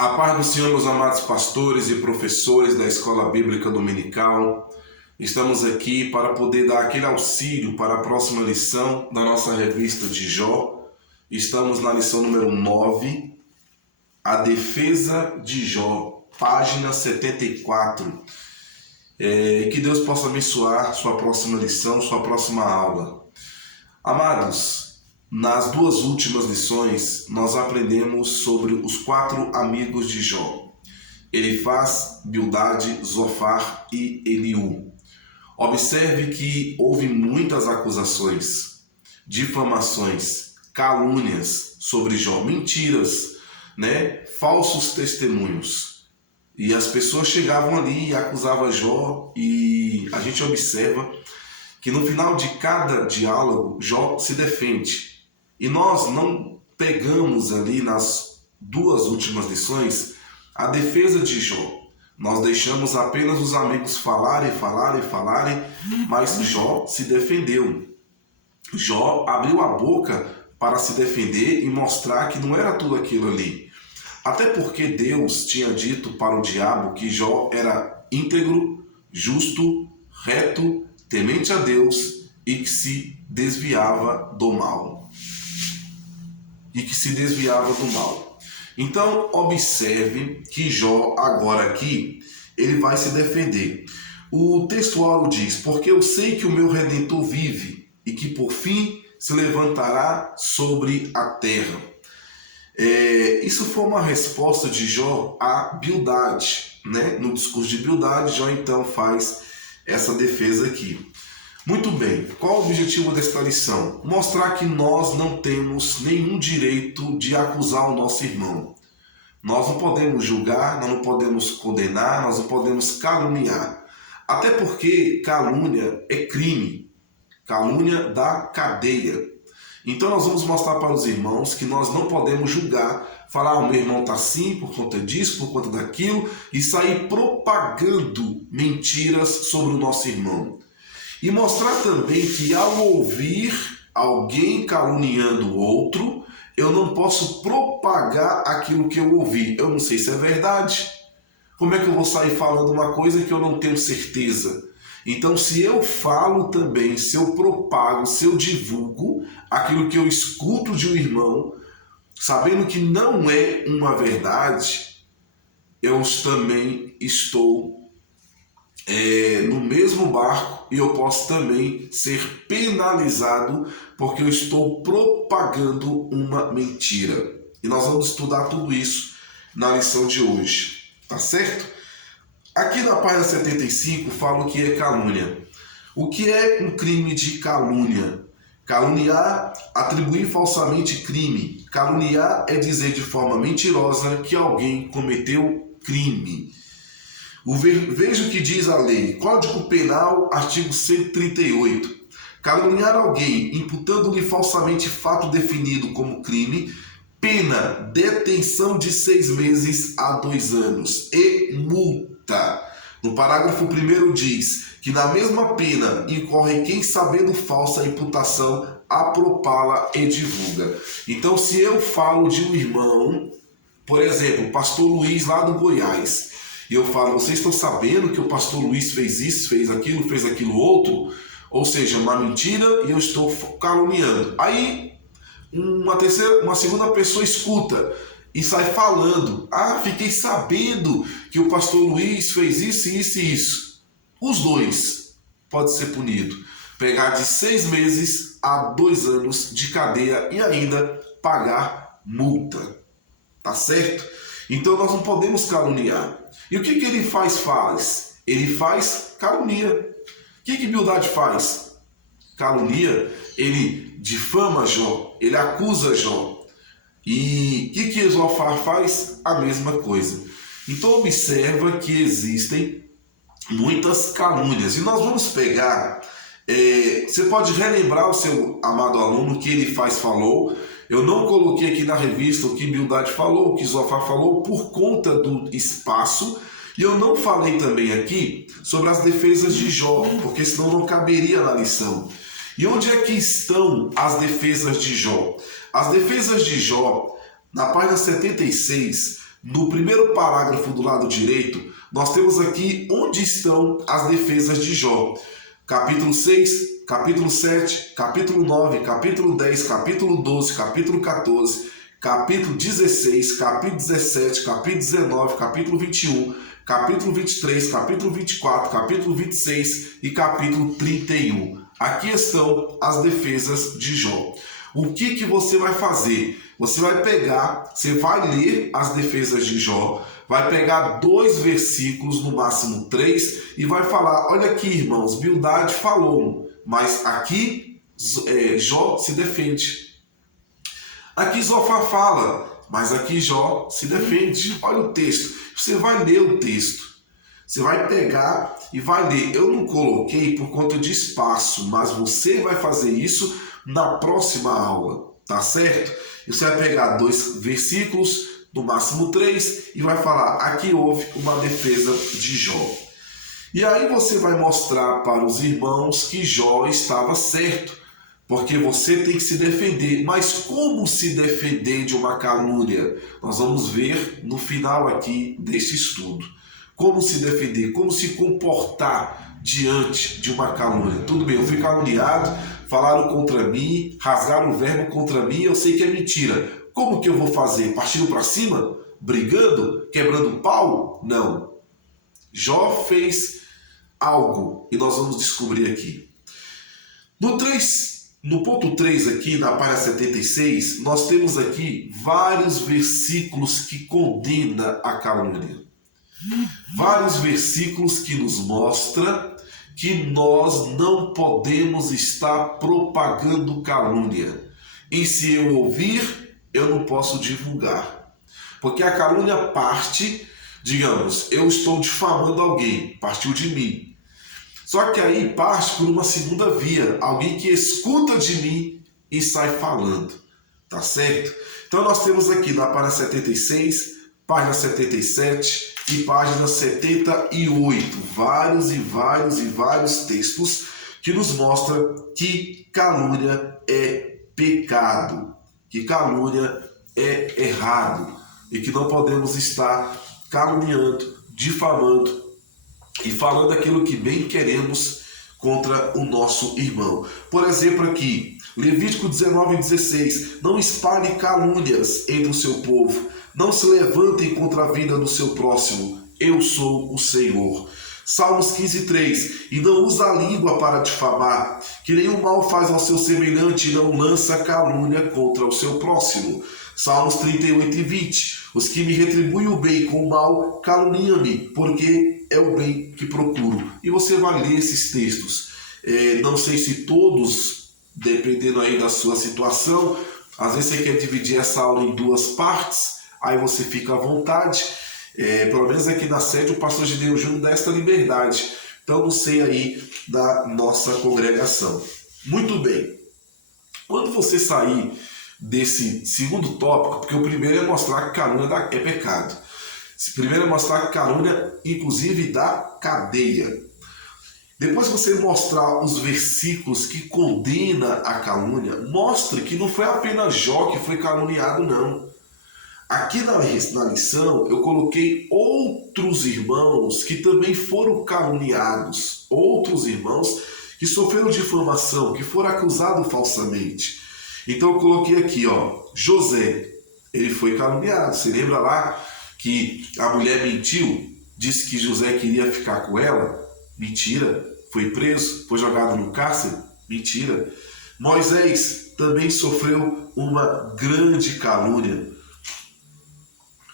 A paz do Senhor, meus amados pastores e professores da Escola Bíblica Dominical. Estamos aqui para poder dar aquele auxílio para a próxima lição da nossa revista de Jó. Estamos na lição número 9, a defesa de Jó, página 74. Que Deus possa abençoar sua próxima lição, sua próxima aula. Amados, nas duas últimas lições, nós aprendemos sobre os 4 amigos de Jó: Elifaz, Bildade, Zofar e Eliú. Observe que houve muitas acusações, difamações, calúnias sobre Jó, mentiras, falsos testemunhos. E as pessoas chegavam ali e acusavam Jó, e a gente observa que no final de cada diálogo, Jó se defende. E nós não pegamos ali nas duas últimas lições a defesa de Jó. Nós deixamos apenas os amigos falarem, mas Jó se defendeu. Jó abriu a boca para se defender e mostrar que não era tudo aquilo ali. Até porque Deus tinha dito para o diabo que Jó era íntegro, justo, reto, temente a Deus e que se desviava do mal. Então, observe que Jó, agora aqui, ele vai se defender. O textual diz: porque eu sei que o meu Redentor vive e que por fim se levantará sobre a terra. Isso foi uma resposta de Jó a Bildade, No discurso de Bildade, Jó então faz essa defesa aqui. Muito bem, qual o objetivo desta lição? Mostrar que nós não temos nenhum direito de acusar o nosso irmão. Nós não podemos julgar, nós não podemos condenar, nós não podemos caluniar. Até porque calúnia é crime, calúnia dá cadeia. Então nós vamos mostrar para os irmãos que nós não podemos julgar, falar: o meu irmão está assim por conta disso, por conta daquilo, e sair propagando mentiras sobre o nosso irmão. E mostrar também que ao ouvir alguém caluniando o outro, eu não posso propagar aquilo que eu ouvi. Eu não sei se é verdade. Como é que eu vou sair falando uma coisa que eu não tenho certeza? Então, se eu falo também, se eu propago, se eu divulgo aquilo que eu escuto de um irmão, sabendo que não é uma verdade, eu também estou no mesmo barco e eu posso também ser penalizado porque eu estou propagando uma mentira. E nós vamos estudar tudo isso na lição de hoje, tá certo? Aqui na página 75 fala o que é calúnia. O que é um crime de calúnia? Caluniar, atribuir falsamente crime. Caluniar é dizer de forma mentirosa que alguém cometeu crime. Veja o que diz a lei. Código Penal, artigo 138. Caluniar alguém, imputando-lhe falsamente fato definido como crime, pena detenção de 6 meses a 2 anos e multa. No parágrafo 1º diz que na mesma pena incorre quem, sabendo falsa imputação, apropala e divulga. Então, se eu falo de um irmão, por exemplo, o pastor Luiz lá do Goiás, e eu falo: vocês estão sabendo que o pastor Luiz fez isso, fez aquilo outro? Ou seja, uma mentira, e eu estou caluniando. Aí uma segunda pessoa escuta e sai falando: fiquei sabendo que o pastor Luiz fez isso, isso e isso. Os dois podem ser punidos. Pegar de 6 meses a 2 anos de cadeia e ainda pagar multa. Tá certo? Então nós não podemos caluniar. E o que ele faz? Ele faz calunia. O que Bildade faz? Calunia. Ele difama Jó, ele acusa Jó. E o que Zofar faz? A mesma coisa. Então observa que existem muitas calúnias. E nós vamos pegar... você pode relembrar o seu amado aluno o que ele falou. Eu não coloquei aqui na revista o que Bildade falou, o que Zofar falou, por conta do espaço. E eu não falei também aqui sobre as defesas de Jó, porque senão não caberia na lição. E onde é que estão as defesas de Jó? As defesas de Jó, na página 76, no primeiro parágrafo do lado direito, nós temos aqui onde estão as defesas de Jó. Capítulo 6, capítulo 7, capítulo 9, capítulo 10, capítulo 12, capítulo 14, capítulo 16, capítulo 17, capítulo 19, capítulo 21, capítulo 23, capítulo 24, capítulo 26 e capítulo 31. Aqui estão as defesas de Jó. O que você vai fazer? Você vai pegar, você vai ler as defesas de Jó, vai pegar 2 versículos, no máximo 3, e vai falar, olha aqui, irmãos, Bildade falou, mas aqui Jó se defende. Aqui Zofar fala, mas aqui Jó se defende. Olha o texto. Você vai ler o texto. Você vai pegar e vai ler. Eu não coloquei por conta de espaço, mas você vai fazer isso na próxima aula, tá certo? Você vai pegar 2 versículos, no máximo 3, e vai falar, aqui houve uma defesa de Jó. E aí você vai mostrar para os irmãos que Jó estava certo, porque você tem que se defender. Mas como se defender de uma calúnia? Nós vamos ver no final aqui deste estudo. Como se defender, como se comportar diante de uma calúnia. Tudo bem, eu fui caluniado, falaram contra mim, rasgaram o verbo contra mim, eu sei que é mentira. Como que eu vou fazer? Partindo para cima? Brigando? Quebrando pau? Não. Jó fez algo e nós vamos descobrir aqui. No ponto 3 aqui, na página 76, nós temos aqui vários versículos que condenam a calúnia. Vários versículos que nos mostram que nós não podemos estar propagando calúnia. E se eu ouvir, eu não posso divulgar. Porque a calúnia parte, digamos, eu estou difamando alguém, partiu de mim. Só que aí parte por uma segunda via, alguém que escuta de mim e sai falando, tá certo? Então nós temos aqui na página 76, página 77 e página 78, vários textos que nos mostram que calúnia é pecado, que calúnia é errado e que não podemos estar caluniando, difamando e falando aquilo que bem queremos contra o nosso irmão. Por exemplo aqui, Levítico 19:16, não espalhe calúnias entre o seu povo, não se levantem contra a vida do seu próximo, eu sou o Senhor. Salmos 15:3, e não usa a língua para difamar, que nenhum mal faz ao seu semelhante e não lança calúnia contra o seu próximo. Salmos 38:20, os que me retribuem o bem com o mal, caluniam-me, porque é o bem que procuro. E você vai ler esses textos. Não sei se todos, dependendo aí da sua situação, às vezes você quer dividir essa aula em 2 partes, aí você fica à vontade. Pelo menos aqui na sede o pastor Gideon Júnior dá esta liberdade. Então não sei aí da nossa congregação. Muito bem. Quando você sair desse segundo tópico, porque o primeiro é mostrar que calúnia é pecado. O primeiro é mostrar que calúnia, inclusive, dá cadeia. Depois que você mostrar os versículos que condenam a calúnia, mostre que não foi apenas Jó que foi caluniado, não. Aqui na lição eu coloquei outros irmãos que também foram caluniados, outros irmãos que sofreram difamação, que foram acusados falsamente. Então eu coloquei aqui, José, ele foi caluniado. Você lembra lá que a mulher mentiu, disse que José queria ficar com ela? Mentira. Foi preso, foi jogado no cárcere? Mentira. Moisés também sofreu uma grande calúnia.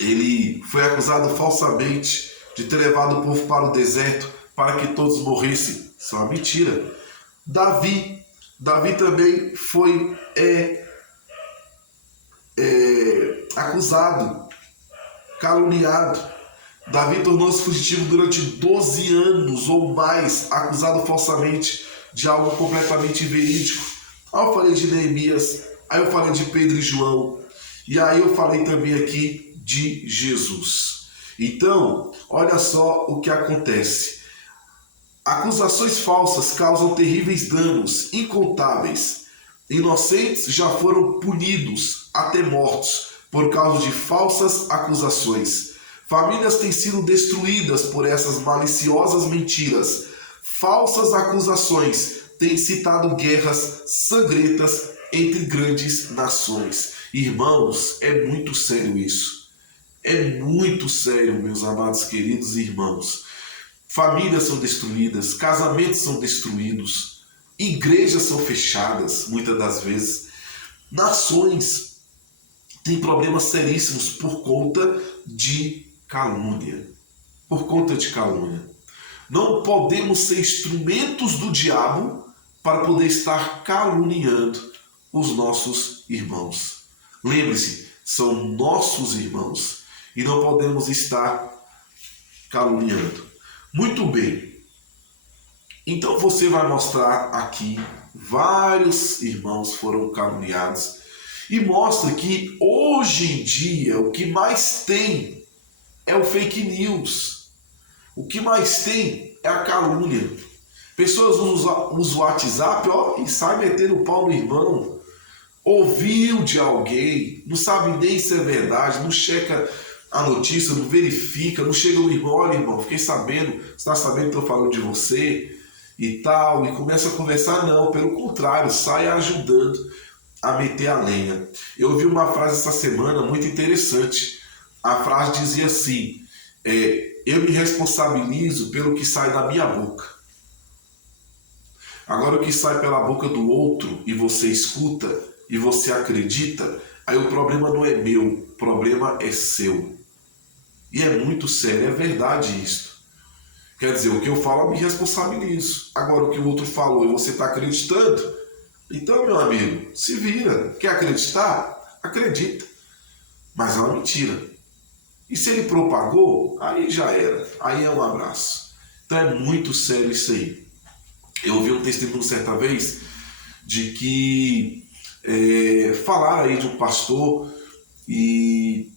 Ele foi acusado falsamente de ter levado o povo para o deserto para que todos morressem. Isso é uma mentira. Davi também foi acusado, caluniado. Davi tornou-se fugitivo durante 12 anos ou mais, acusado falsamente de algo completamente verídico. Aí eu falei de Neemias, aí eu falei de Pedro e João, e aí eu falei também aqui de Jesus. Então, olha só o que acontece. Acusações falsas causam terríveis danos, incontáveis. Inocentes já foram punidos, até mortos, por causa de falsas acusações. Famílias têm sido destruídas por essas maliciosas mentiras. Falsas acusações têm citado guerras sangrentas entre grandes nações. Irmãos, é muito sério isso. É muito sério, meus amados queridos irmãos. Famílias são destruídas, casamentos são destruídos, igrejas são fechadas, muitas das vezes. Nações têm problemas seríssimos por conta de calúnia. Por conta de calúnia. Não podemos ser instrumentos do diabo para poder estar caluniando os nossos irmãos. Lembre-se, são nossos irmãos e não podemos estar caluniando. Muito bem. Então você vai mostrar aqui vários irmãos foram caluniados e mostra que hoje em dia o que mais tem é o fake news. O que mais tem é a calúnia. Pessoas usam o WhatsApp e saem metendo o pau no irmão. Ouviu de alguém, não sabe nem se é verdade, não checa a notícia, não verifica, não chega no irmão, olha irmão, fiquei sabendo, você está sabendo que estou falando de você e tal, e começa a conversar, não, pelo contrário, sai ajudando a meter a lenha. Eu ouvi uma frase essa semana muito interessante. A frase dizia assim, eu me responsabilizo pelo que sai da minha boca. Agora o que sai pela boca do outro e você escuta e você acredita, aí o problema não é meu, o problema é seu. E é muito sério, é verdade isso. Quer dizer, o que eu falo eu me responsabilizo. Agora o que o outro falou e você está acreditando, então meu amigo, se vira. Quer acreditar? Acredita. Mas é uma mentira. E se ele propagou, aí já era. Aí é um abraço. Então é muito sério isso aí. Eu ouvi um testemunho certa vez de que falaram aí de um pastor e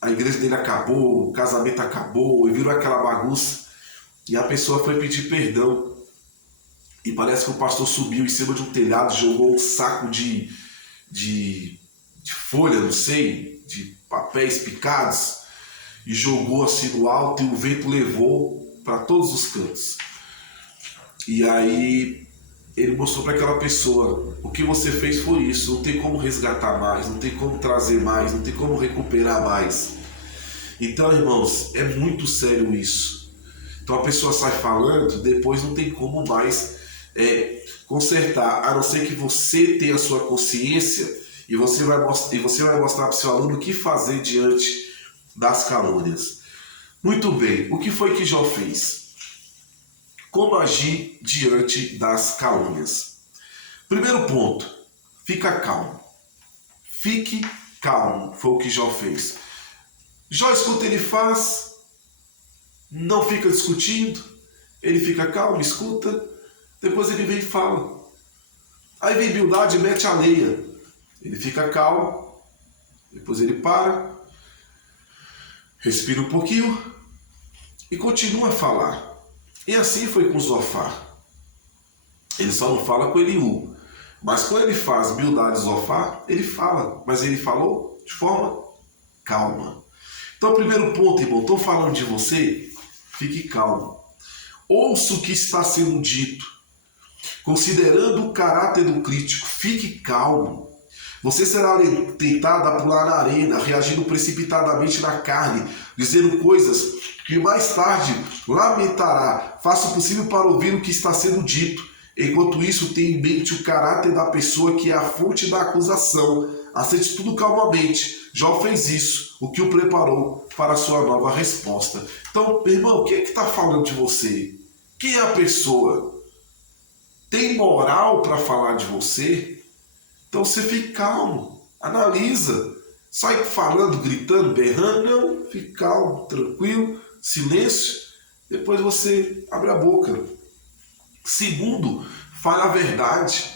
a igreja dele acabou, o casamento acabou e virou aquela bagunça e a pessoa foi pedir perdão e parece que o pastor subiu em cima de um telhado, jogou um saco de folha, não sei, de papéis picados e jogou assim no alto e o vento levou para todos os cantos. E aí ele mostrou para aquela pessoa, o que você fez foi isso, não tem como resgatar mais, não tem como trazer mais, não tem como recuperar mais. Então, irmãos, é muito sério isso. Então a pessoa sai falando, depois não tem como mais consertar, a não ser que você tenha a sua consciência e você vai mostrar para o seu aluno o que fazer diante das calúnias. Muito bem, o que foi que Jó fez? Como agir diante das calúnias? Primeiro ponto, fica calmo. Fique calmo, foi o que Jó fez. Jó escuta o que ele faz, não fica discutindo, ele fica calmo, escuta, depois ele vem e fala. Aí vem Bildade e mete a lenha. Ele fica calmo, depois ele para, respira um pouquinho e continua a falar. E assim foi com Zofar. Ele só não fala com Eliú. Mas quando ele faz Bildade e Zofar, ele fala. Mas ele falou de forma calma. Então, primeiro ponto, irmão, estou falando de você, fique calmo. Ouça o que está sendo dito. Considerando o caráter do crítico, fique calmo. Você será tentado a pular na arena, reagindo precipitadamente na carne, dizendo coisas que mais tarde lamentará. Faça o possível para ouvir o que está sendo dito. Enquanto isso, tenha em mente o caráter da pessoa que é a fonte da acusação. Aceite tudo calmamente. Jó fez isso, o que o preparou para a sua nova resposta. Então, meu irmão, quem é que está falando de você? Quem é a pessoa? Tem moral para falar de você? Então você fique calmo, analisa. Sai falando, gritando, berrando? Não, fique calmo, tranquilo, silêncio. Depois você abre a boca. Segundo, fale a verdade.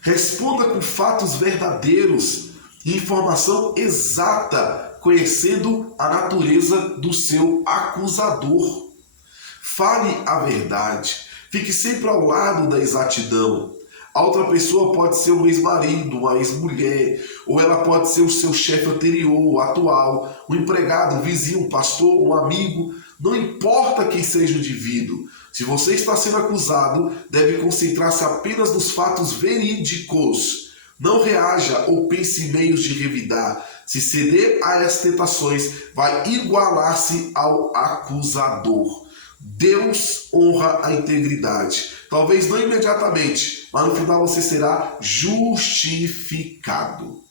Responda com fatos verdadeiros e informação exata, conhecendo a natureza do seu acusador. Fale a verdade. Fique sempre ao lado da exatidão. A outra pessoa pode ser um ex-marido, uma ex-mulher, ou ela pode ser o seu chefe anterior, atual, um empregado, um vizinho, um pastor, um amigo. Não importa quem seja o indivíduo. Se você está sendo acusado, deve concentrar-se apenas nos fatos verídicos. Não reaja ou pense em meios de revidar. Se ceder a essas tentações, vai igualar-se ao acusador. Deus honra a integridade. Talvez não imediatamente, mas no final você será justificado.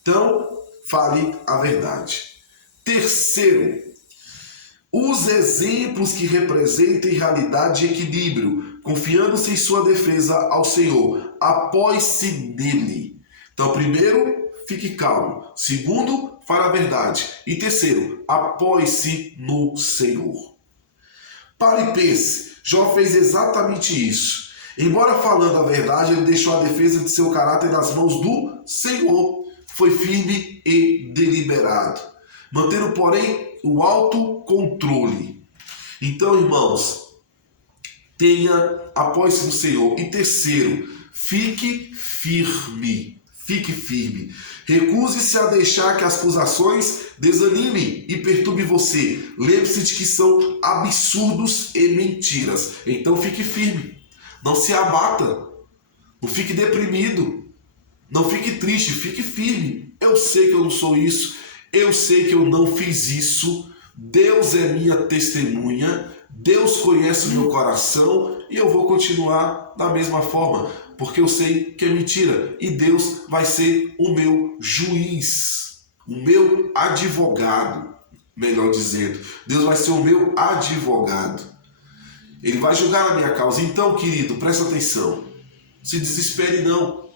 Então, fale a verdade. Terceiro, os exemplos que representem realidade e equilíbrio, confiando-se em sua defesa ao Senhor. Apoie-se nele. Então, primeiro, fique calmo. Segundo, fale a verdade. E terceiro, apoie-se no Senhor. Pare e pense, Jó fez exatamente isso. Embora falando a verdade, ele deixou a defesa de seu caráter nas mãos do Senhor. Foi firme e deliberado, mantendo, porém, o autocontrole. Então, irmãos, apoie-se no Senhor. E terceiro, fique firme. Fique firme. Recuse-se a deixar que as acusações desanimem e perturbem você. Lembre-se de que são absurdos e mentiras. Então fique firme. Não se abata. Não fique deprimido. Não fique triste. Fique firme. Eu sei que eu não sou isso. Eu sei que eu não fiz isso. Deus é minha testemunha. Deus conhece o meu coração e eu vou continuar da mesma forma, porque eu sei que é mentira e Deus vai ser o meu juiz, o meu advogado, melhor dizendo. Deus vai ser o meu advogado. Ele vai julgar a minha causa. Então, querido, presta atenção. Se desespere não.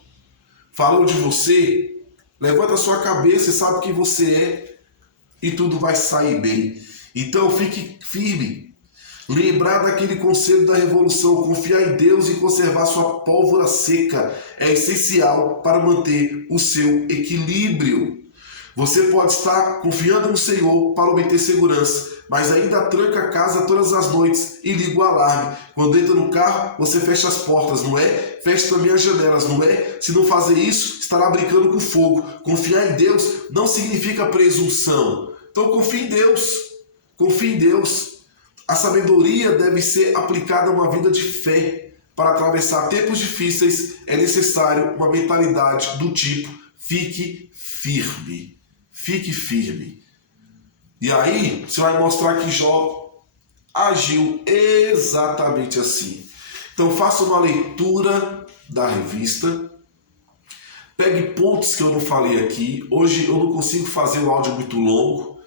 Falou de você, levanta a sua cabeça e sabe quem você é e tudo vai sair bem. Então, fique firme. Lembrar daquele conselho da revolução, confiar em Deus e conservar sua pólvora seca é essencial para manter o seu equilíbrio. Você pode estar confiando no Senhor para obter segurança, mas ainda tranca a casa todas as noites e liga o alarme. Quando entra no carro, você fecha as portas, não é? Fecha também as janelas, não é? Se não fazer isso, estará brincando com fogo. Confiar em Deus não significa presunção. Então confie em Deus. Confie em Deus. A sabedoria deve ser aplicada a uma vida de fé. Para atravessar tempos difíceis é necessário uma mentalidade do tipo: fique firme. Fique firme. E aí você vai mostrar que Jó agiu exatamente assim. Então faça uma leitura da revista. Pegue pontos que eu não falei aqui. Hoje eu não consigo fazer um áudio muito longo.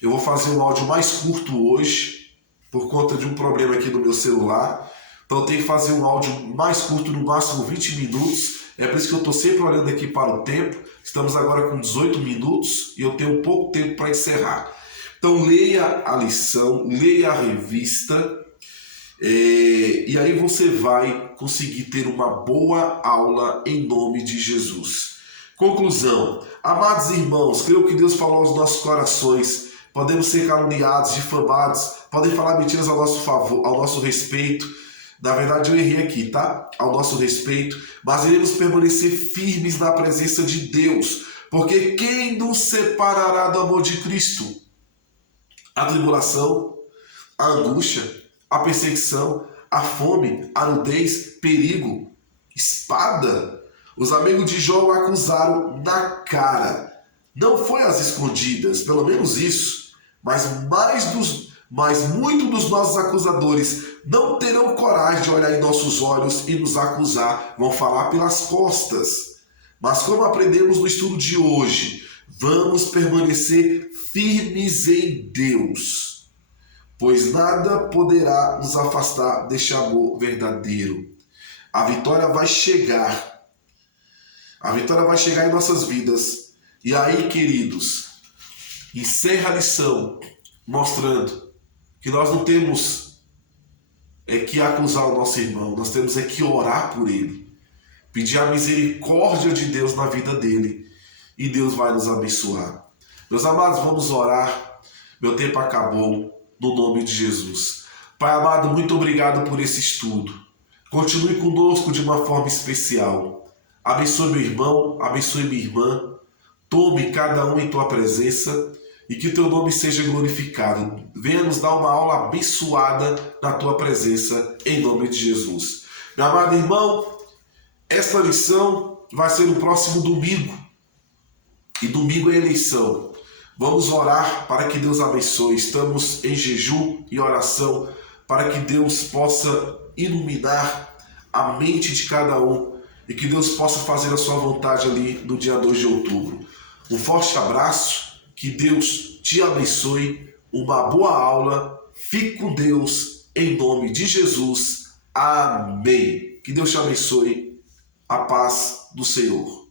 Eu vou fazer um áudio mais curto hoje, por conta de um problema aqui no meu celular. Então eu tenho que fazer um áudio mais curto, no máximo 20 minutos. É por isso que eu estou sempre olhando aqui para o tempo. Estamos agora com 18 minutos e eu tenho pouco tempo para encerrar. Então leia a lição, leia a revista, e aí você vai conseguir ter uma boa aula em nome de Jesus. Conclusão. Amados irmãos, creio que Deus falou aos nossos corações. Podemos ser caluniados, difamados, podem falar mentiras ao nosso favor, ao nosso respeito. Na verdade eu errei aqui, tá? Ao nosso respeito. Mas iremos permanecer firmes na presença de Deus. Porque quem nos separará do amor de Cristo? A tribulação, a angústia, a perseguição, a fome, a nudez, perigo, espada. Os amigos de Jó o acusaram na cara. Não foi às escondidas, pelo menos isso. Mas muito dos nossos acusadores não terão coragem de olhar em nossos olhos e nos acusar. Vão falar pelas costas. Mas como aprendemos no estudo de hoje, vamos permanecer firmes em Deus, pois nada poderá nos afastar deste amor verdadeiro. A vitória vai chegar. A vitória vai chegar em nossas vidas. E aí, queridos, encerra a lição mostrando que nós não temos que acusar o nosso irmão, nós temos que orar por ele, pedir a misericórdia de Deus na vida dele, e Deus vai nos abençoar. Meus amados, vamos orar. Meu tempo acabou, no nome de Jesus. Pai amado, muito obrigado por esse estudo. Continue conosco de uma forma especial. Abençoe meu irmão, abençoe minha irmã. Tome cada um em tua presença e que teu nome seja glorificado. Venha nos dar uma aula abençoada na tua presença, em nome de Jesus. Meu amado irmão, esta lição vai ser no próximo domingo. E domingo é eleição. Vamos orar para que Deus abençoe. Estamos em jejum e oração para que Deus possa iluminar a mente de cada um e que Deus possa fazer a sua vontade ali no dia 2 de outubro. Um forte abraço, que Deus te abençoe, uma boa aula, fique com Deus, em nome de Jesus. Amém. Que Deus te abençoe, a paz do Senhor.